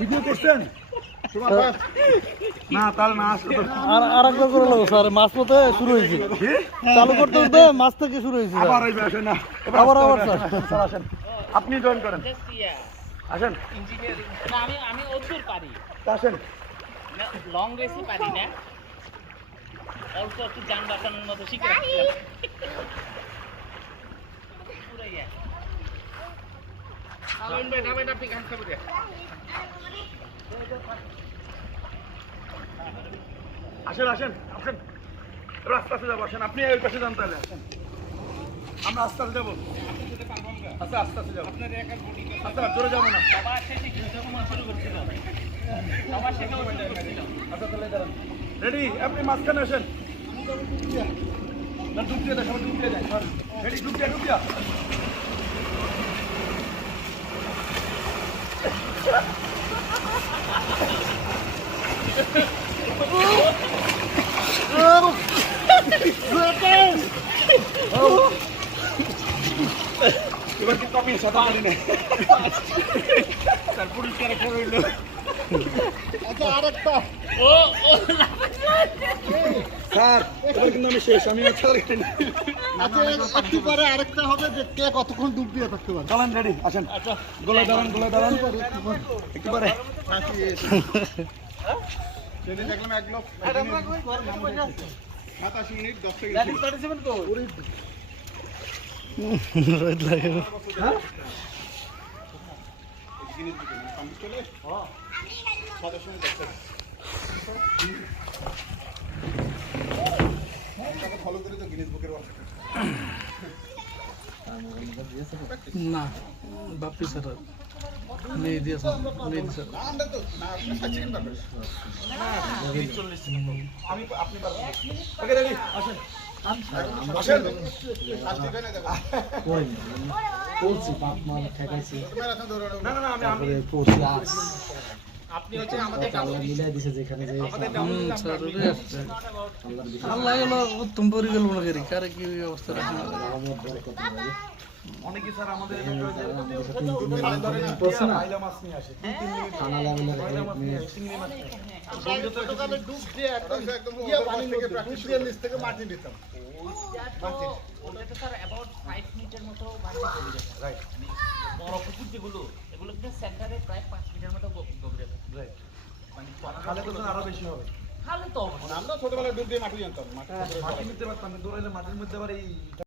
video করছেন না তাহলে না আর একবার করে লোক স্যার মাছ পথে শুরু হয়েছে চালু করতে করতে মাছ থেকে শুরু হয়েছে আবার আসবে আসেন না আবার স্যার স্যার আসেন আপনি জয়েন করেন আসেন ইঞ্জিনিয়ারিং না আমি ওদূর পারি আসেন লং রেসই পারি না অল্প একটু যান বাঁচানোর মতো শিখে রাখছিলাম পুরো ইয়া আলম ভাই নামেন আপনি গান খাবে আসেন আসেন আসেন এবার আস্তে আস্তে যাবো আসেন আপনি ওই পাশে যান তাহলে আসেন আমরা আস্তে আস্তে যাবো আচ্ছা আস্তে আস্তে যাবো আচ্ছা জোরে যাবো না সবার শেষে শুরু করছিল সবার শেষে শুরু করছিল আচ্ছা তাহলে দাঁড়ান রেডি আপনি মাঝখানে আসেন না ডুব দিয়ে দেয় সবাই ডুব দিয়ে দেয় রেডি ডুব দিয়া এবার কি কপি সাদা পারি না তার পুলিশ ক্যারেক্টার হইল আচ্ছা আরেকটা ও স্যার এবার কিন্তু আমি শেষ আমি আচ্ছা একটু পরে আরেকটা হবে যে কে কতক্ষণ ডুব দিয়ে থাকতে পারে চলেন রেডি আসেন আচ্ছা গোলায় দাঁড়ান একটু পরে দেখলাম এক লোক 27 মিনিট 10 সেকেন্ড রোদ লাগে হ্যাঁ ফলো করে তো গিনেস বুকের না বাপি স্যার নেই দিয়েছে নেই দিয়েছে আমি আপনি পারবেন ওকে রেডি আসেন আসেন বলছি বাপ মা ঠেকাইছি না না না আমি পড়ছি আস আপনি হচ্ছে আমাদের আল্লাহ মিলাই দিছে যেখানে যে স্যার ওরে আসছে আল্লাহ এলো উত্তম পরিকল্পনা করি কারে কি অবস্থা রাখা অনেকে স্যার আমাদের বলছে না আইলা মাছ নিয়ে আসে খানা লাগলে ডুব দিয়ে একদম প্র্যাকটিস দিয়ে নিচ থেকে মাটি দিতাম ওটা তো স্যার অ্যাবাউট 5 মিটার মতো বাড়ি চলে গেছে রাইট বড় পুকুর যেগুলো এগুলো কিন্তু সেন্টারে প্রায় 5 মিটার মতো গভীরে থাকে রাইট মানে খালে তো আরো বেশি হবে খালে তো অবশ্যই আমরা ছোটবেলায় ডুব দিয়ে মাটি জানতাম মাটি নিতে পারতাম দৌড়াইলে মাটির মধ্যে আবার এই